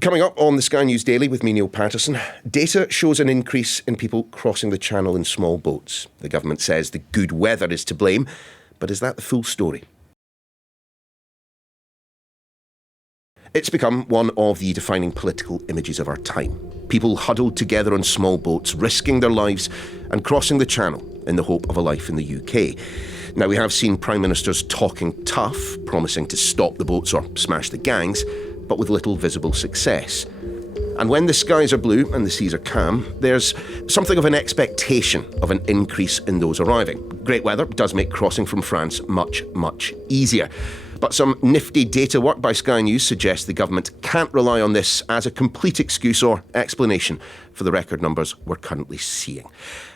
Coming up on the Sky News Daily with me, Niall Paterson, data shows an increase in people crossing the channel in small boats. The government says the good weather is to blame, but is that the full story? It's become one of the defining political images of our time. People huddled together on small boats, risking their lives and crossing the channel in the hope of a life in the UK. Now, we have seen Prime Ministers talking tough, promising to stop the boats or smash the gangs, but with little visible success. And when the skies are blue and the seas are calm, there's something of an expectation of an increase in those arriving. Great weather does make crossing from France much, much easier. But some nifty data work by Sky News suggests the government can't rely on this as a complete excuse or explanation for the record numbers we're currently seeing.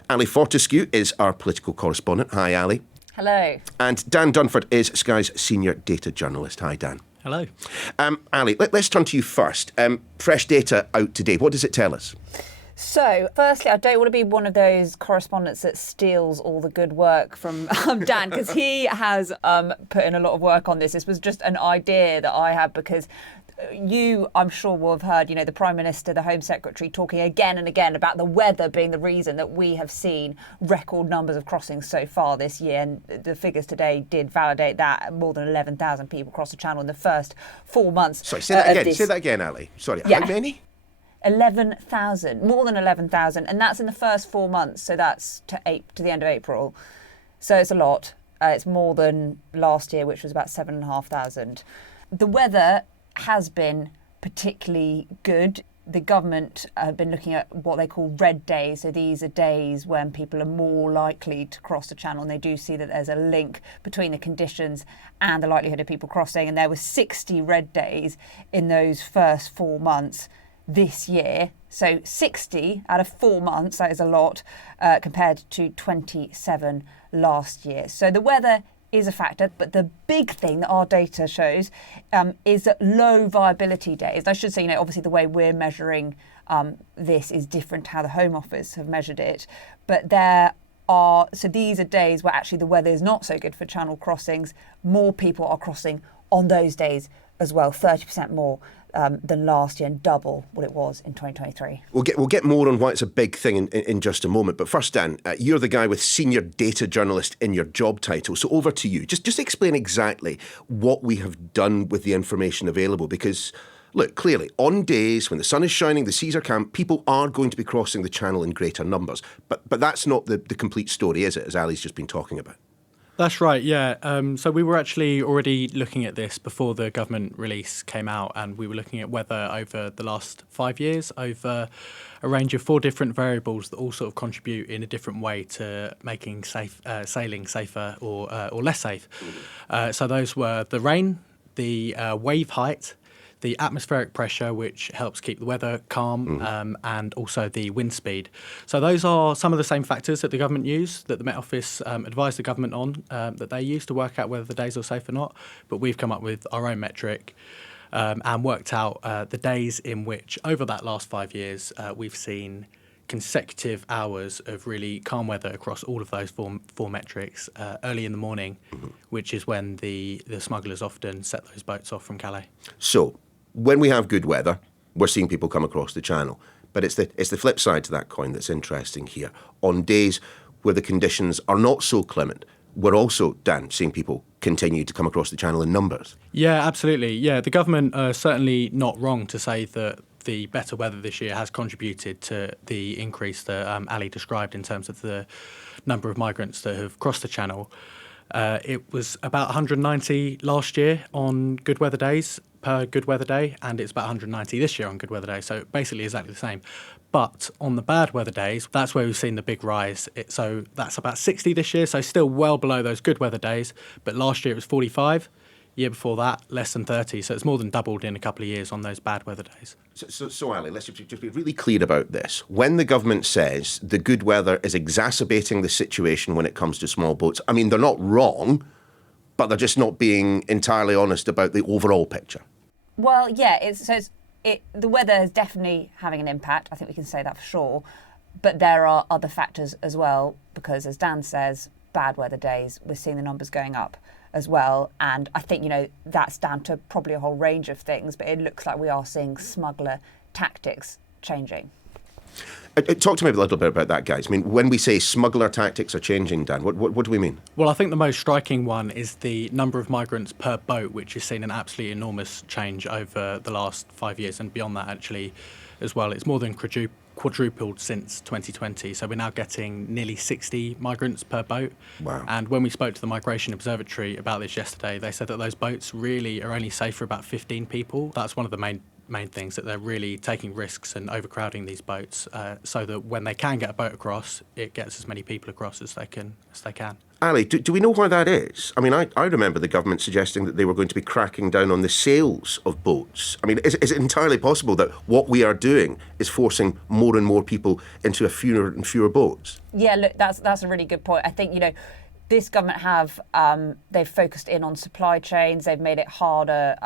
Ali Fortescue is our political correspondent. Hi, Ali. Hello. And Dan Dunford is Sky's senior data journalist. Hi, Dan. Hello. Ali, let's turn to you first. Fresh data out today. What does it tell us? So, firstly, I don't want to be one of those correspondents that steals all the good work from Dan, because he has put in a lot of work on this. This was just an idea that I had because you, I'm sure, will have heard, the Prime Minister, the Home Secretary talking again and again about the weather being the reason that we have seen record numbers of crossings so far this year. And the figures today did validate that. More than 11,000 people crossed the channel in the first 4 months. Sorry, say that again. Say that again, Ali. Sorry, yeah. How many? 11,000, more than 11,000, and that's in the first 4 months, so that's to the end of April. So it's a lot. It's more than last year, which was about 7,500. The weather has been particularly good. The government have been looking at what they call red days. So these are days when people are more likely to cross the channel, and they do see that there's a link between the conditions and the likelihood of people crossing. And there were 60 red days in those first 4 months this year. So 60 out of 4 months, that is a lot, compared to 27 last year. So the weather is a factor, but the big thing that our data shows is that low viability days. I should say, obviously the way we're measuring this is different to how the Home Office have measured it, but these are days where actually the weather is not so good for channel crossings. More people are crossing on those days as well, 30% more than last year, and double what it was in 2023. We'll get more on why it's a big thing in just a moment. But first, Dan, you're the guy with senior data journalist in your job title. So over to you. Just explain exactly what we have done with the information available. Because, look, clearly, on days when the sun is shining, the seas are calm, people are going to be crossing the channel in greater numbers. But that's not the complete story, is it, as Ali's just been talking about? That's right, yeah. So we were actually already looking at this before the government release came out, and we were looking at weather over the last 5 years, over a range of 4 different variables that all sort of contribute in a different way to making sailing safer or less safe. So those were the rain, the wave height, the atmospheric pressure, which helps keep the weather calm, and also the wind speed. So those are some of the same factors that the government use, that the Met Office advised the government on, that they use to work out whether the days are safe or not. But we've come up with our own metric and worked out the days in which, over that last 5 years, we've seen consecutive hours of really calm weather across all of those four metrics early in the morning, which is when the smugglers often set those boats off from Calais. So, when we have good weather, we're seeing people come across the channel. But it's the flip side to that coin that's interesting here. On days where the conditions are not so clement, we're also, Dan, seeing people continue to come across the channel in numbers. Yeah, absolutely. Yeah, the government are certainly not wrong to say that the better weather this year has contributed to the increase that Ali described in terms of the number of migrants that have crossed the channel. It was about 190 last year on good weather days per good weather day, and it's about 190 this year on good weather days, so basically exactly the same. But on the bad weather days, that's where we've seen the big rise. So that's about 60 this year, so still well below those good weather days, but last year it was 45. Year before that, less than 30. So it's more than doubled in a couple of years on those bad weather days. So Ali, let's just be really clear about this. When the government says the good weather is exacerbating the situation when it comes to small boats, I mean, they're not wrong, but they're just not being entirely honest about the overall picture. Well, yeah, the weather is definitely having an impact. I think we can say that for sure. But there are other factors as well, because as Dan says, bad weather days, we're seeing the numbers going up. as well. And I think, that's down to probably a whole range of things, but it looks like we are seeing smuggler tactics changing. Talk to me a little bit about that, guys. I mean, when we say smuggler tactics are changing, Dan, what do we mean? Well, I think the most striking one is the number of migrants per boat, which has seen an absolutely enormous change over the last 5 years and beyond that, actually, as well. It's more than quadrupled since 2020. So we're now getting nearly 60 migrants per boat. Wow. And when we spoke to the Migration Observatory about this yesterday, they said that those boats really are only safe for about 15 people. That's one of the main things, that they're really taking risks and overcrowding these boats so that when they can get a boat across, it gets as many people across as they can. Ali, do we know why that is? I mean, I remember the government suggesting that they were going to be cracking down on the sales of boats. I mean, is it entirely possible that what we are doing is forcing more and more people into fewer and fewer boats? Yeah, look, that's a really good point. I think, this government they've focused in on supply chains. They've made it harder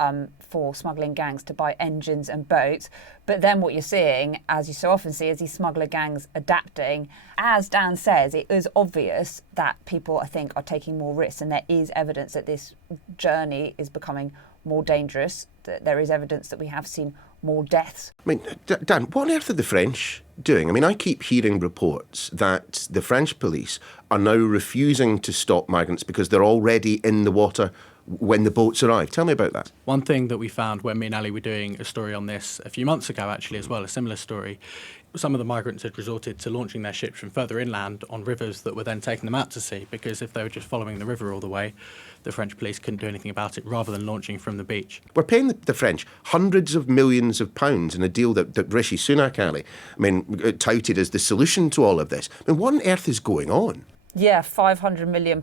for smuggling gangs to buy engines and boats. But then what you're seeing, as you so often see, is these smuggler gangs adapting. As Dan says, it is obvious that people, I think, are taking more risks, and there is evidence that this journey is becoming more dangerous. That there is evidence that we have seen more deaths. I mean, Dan, what on earth are the French doing? I mean, I keep hearing reports that the French police are now refusing to stop migrants because they're already in the water when the boats arrive. Tell me about that. One thing that we found when me and Ali were doing a story on this a few months ago, actually, as well, a similar story, some of the migrants had resorted to launching their ships from further inland on rivers that were then taking them out to sea, because if they were just following the river all the way, the French police couldn't do anything about it, rather than launching from the beach. We're paying the French hundreds of millions of pounds in a deal that Rishi Sunak, Ali, touted as the solution to all of this. I mean, what on earth is going on? Yeah, £500 million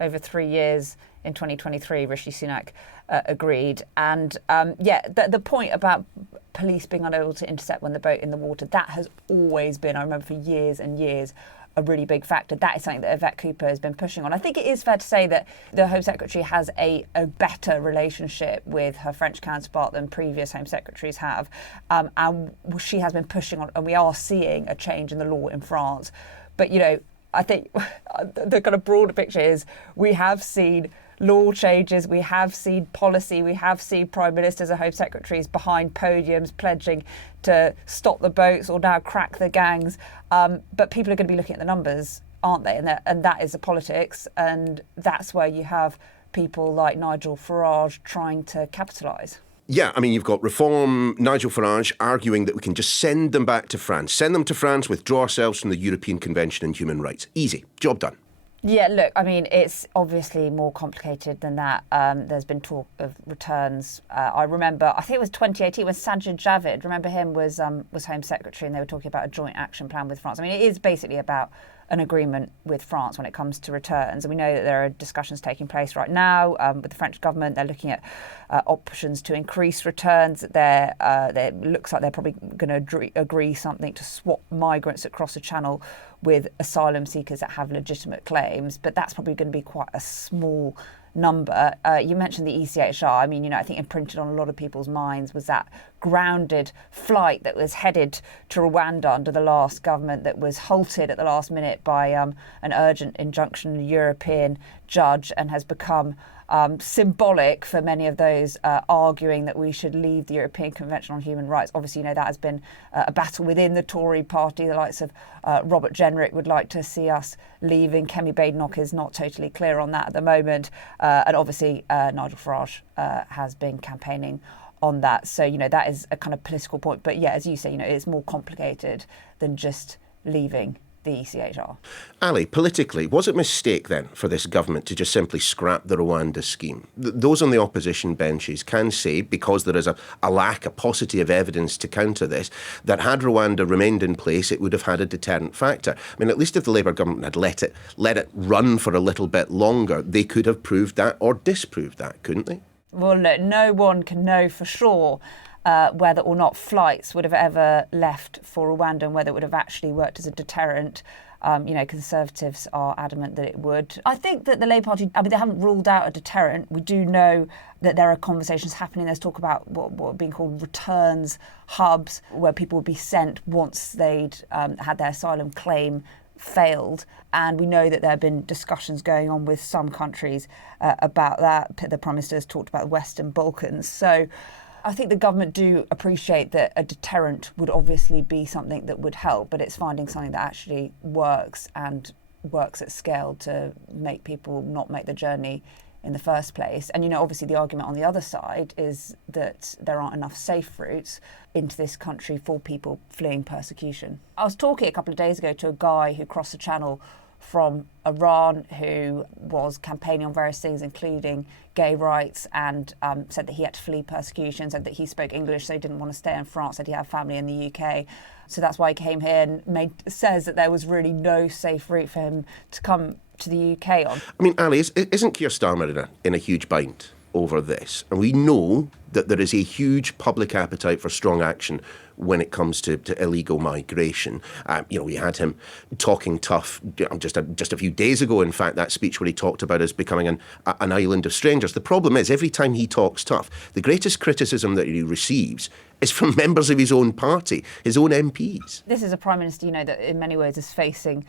over 3 years in 2023, Rishi Sunak agreed. And the point about police being unable to intercept when the boat in the water, that has always been, I remember for years and years, a really big factor. That is something that Yvette Cooper has been pushing on. I think it is fair to say that the Home Secretary has a better relationship with her French counterpart than previous Home Secretaries have. And she has been pushing on, and we are seeing a change in the law in France. But, I think the kind of broader picture is we have seen law changes, we have seen policy, we have seen prime ministers and home secretaries behind podiums pledging to stop the boats or now crack the gangs. But people are going to be looking at the numbers, aren't they? And that is the politics. And that's where you have people like Nigel Farage trying to capitalise. Yeah, I mean, you've got Reform, Nigel Farage arguing that we can just send them back to France. Send them to France, withdraw ourselves from the European Convention on Human Rights. Easy. Job done. Yeah, look, I mean, it's obviously more complicated than that. There's been talk of returns. I remember, I think it was 2018 when Sajid Javid, remember him, was Home Secretary, and they were talking about a joint action plan with France. I mean, it is basically about an agreement with France when it comes to returns. And we know that there are discussions taking place right now with the French government. They're looking at options to increase returns. It looks like they're probably going to agree something to swap migrants across the channel with asylum seekers that have legitimate claims. But that's probably going to be quite a small number. You mentioned the ECHR. I mean, I think imprinted on a lot of people's minds was that grounded flight that was headed to Rwanda under the last government that was halted at the last minute by an urgent injunction of a European judge and has become symbolic for many of those arguing that we should leave the European Convention on Human Rights. Obviously, that has been a battle within the Tory party. The likes of Robert Jenrick would like to see us leaving. Kemi Badenoch is not totally clear on that at the moment. And obviously, Nigel Farage has been campaigning on that. So, that is a kind of political point. But yeah, as you say, it's more complicated than just leaving the ECHR. Ali, politically, was it a mistake then for this government to just simply scrap the Rwanda scheme? Those on the opposition benches can say, because there is a paucity of evidence to counter this, that had Rwanda remained in place, it would have had a deterrent factor. I mean, at least if the Labour government had let it run for a little bit longer, they could have proved that or disproved that, couldn't they? Well, no one can know for sure whether or not flights would have ever left for Rwanda and whether it would have actually worked as a deterrent. Conservatives are adamant that it would. I think that the Labour Party, they haven't ruled out a deterrent. We do know that there are conversations happening. There's talk about what are being called returns hubs, where people would be sent once they'd had their asylum claim failed. And we know that there have been discussions going on with some countries about that. The Prime Minister has talked about the Western Balkans. So I think the government do appreciate that a deterrent would obviously be something that would help, but it's finding something that actually works and works at scale to make people not make the journey in the first place. And, you know, obviously the argument on the other side is that there aren't enough safe routes into this country for people fleeing persecution. I was talking a couple of days ago to a guy who crossed the channel from Iran, who was campaigning on various things, including gay rights, and said that he had to flee persecution, said that he spoke English, so he didn't want to stay in France, said he had family in the UK. So that's why he came here and says that there was really no safe route for him to come to the UK on. I mean, Ali, isn't Keir Starmer in a huge bind over this? And we know that there is a huge public appetite for strong action when it comes to illegal migration. We had him talking tough just a few days ago, in fact, that speech where he talked about us becoming an island of strangers. The problem is, every time he talks tough, the greatest criticism that he receives is from members of his own party, his own MPs. This is a Prime Minister, you know, that in many ways is facing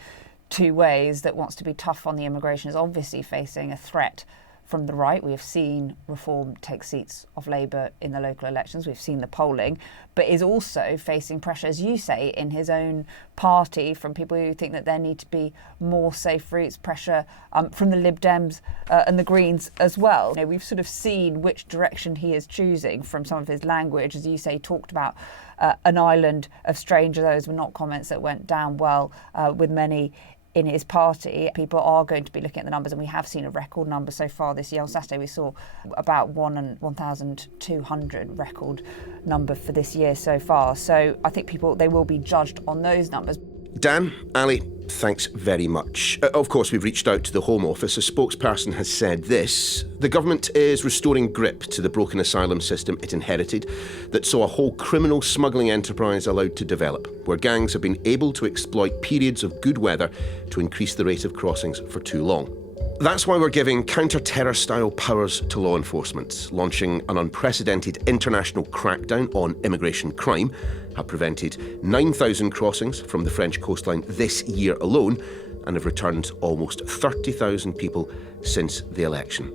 two ways, that wants to be tough on the immigration, is obviously facing a threat from the right. We have seen Reform take seats of Labour in the local elections. We've seen the polling, but is also facing pressure, as you say, in his own party from people who think that there need to be more safe routes, pressure from the Lib Dems and the Greens as well. You know, we've sort of seen which direction he is choosing from some of his language. As you say, he talked about an island of strangers. Those were not comments that went down well with many in his party. People are going to be looking at the numbers, and we have seen a record number so far this year. On Saturday we saw about 1,200 record number for this year so far. So I think they will be judged on those numbers. Dan, Ali, thanks very much. Of course, we've reached out to the Home Office. A spokesperson has said this: the government is restoring grip to the broken asylum system it inherited that saw a whole criminal smuggling enterprise allowed to develop, where gangs have been able to exploit periods of good weather to increase the rate of crossings for too long. That's why we're giving counter-terror-style powers to law enforcement, launching an unprecedented international crackdown on immigration crime, have prevented 9,000 crossings from the French coastline this year alone, and have returned almost 30,000 people since the election.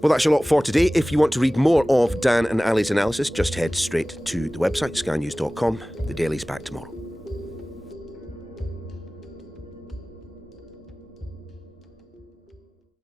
Well, that's your lot for today. If you want to read more of Dan and Ali's analysis, just head straight to the website, skynews.com. The Daily's back tomorrow.